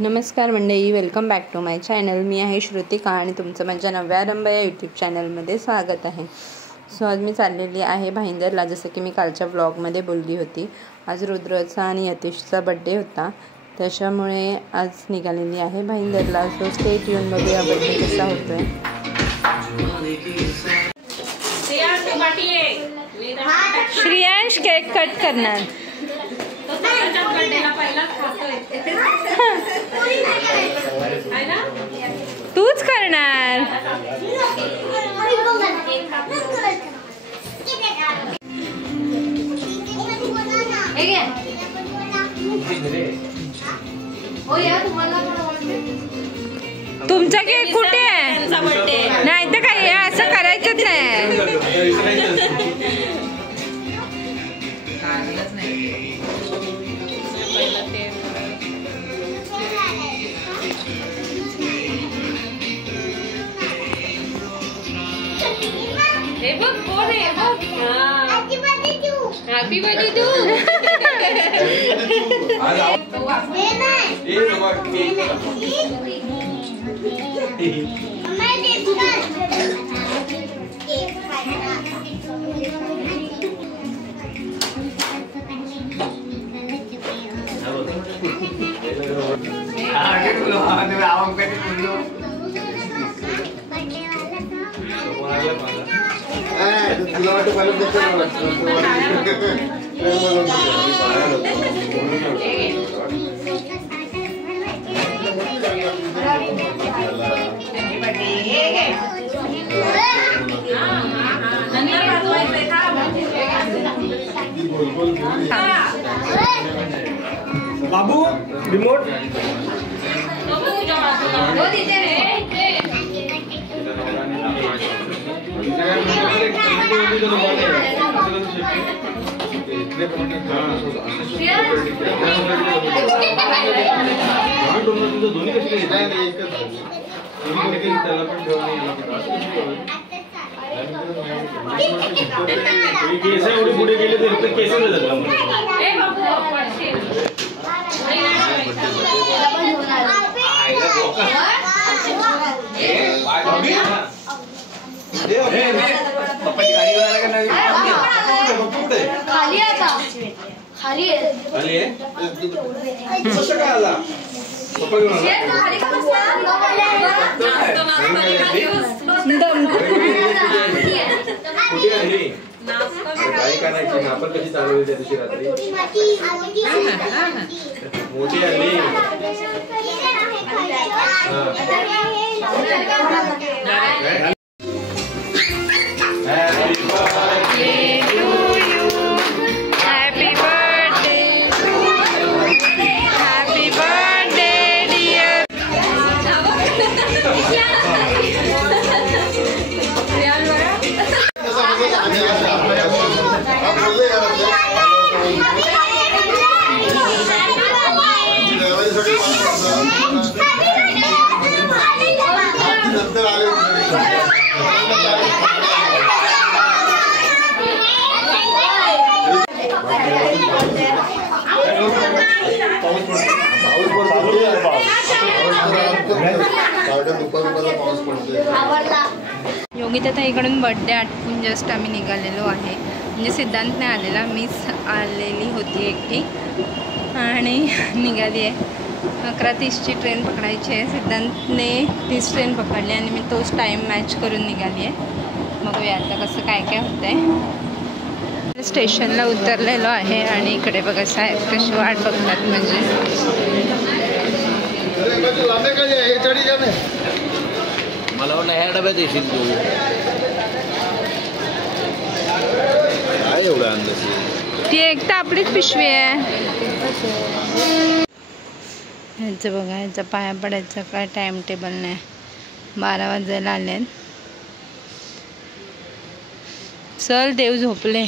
नमस्कार मंडळी, welcome back to my channel. मी आहे श्रुतिका आणि तुमचं माझ्या नव्या आरंभ या यूट्यूब चॅनलमध्ये स्वागत आहे। सो आज मी चाललेली आहे भाईंदरला, जसं की मी कालच्या व्लॉगमध्ये बोलली होती। आज रुद्रचा आणि यतीशचा बड्डे होता, त्याच्यामुळे आज निघालेली आहे भाईंदरला। सो स्टे ट्यून, बघूया बड्डे कसा होतोय। श्रेयांश केक कट करणार, तूच करणार। तुमचा केक कुठे आहे? नाही तर काय असं करायचंच नाही। Happy birthday to Babu remote दोन्ही कशी केस एवढे पुढे गेले तर केस आपण कशी चालवली त्या दिवशी रात्री मोठी आली। योगिता ताईकडून बर्थडे आटपून जस्ट आम्ही निघालेलो आहे। म्हणजे सिद्धांत नाही आलेला, मीच आलेली होती एकटी आणि निघाली आहे। 11:30ची ट्रेन पकडायची आहे। सिद्धांतने 30 ट्रेन पकडली आणि मी तोच टाईम मॅच करून निघाली आहे। बघूया आता कसं काय काय होतं आहे। स्टेशनला उतरलेलो आहे आणि इकडे बघा साहेब कशी वाट बघतात। म्हणजे मला वाटलं ह्या डब्यात येशील तू, काय एवढा अंदाज? ती एक तर आपलीच पिशवी आहे। ह्याचं बघा, ह्याचा पाया पडायचं काय टाइम टेबल नाही। 12 वाजायला आले। चल, देव झोपले।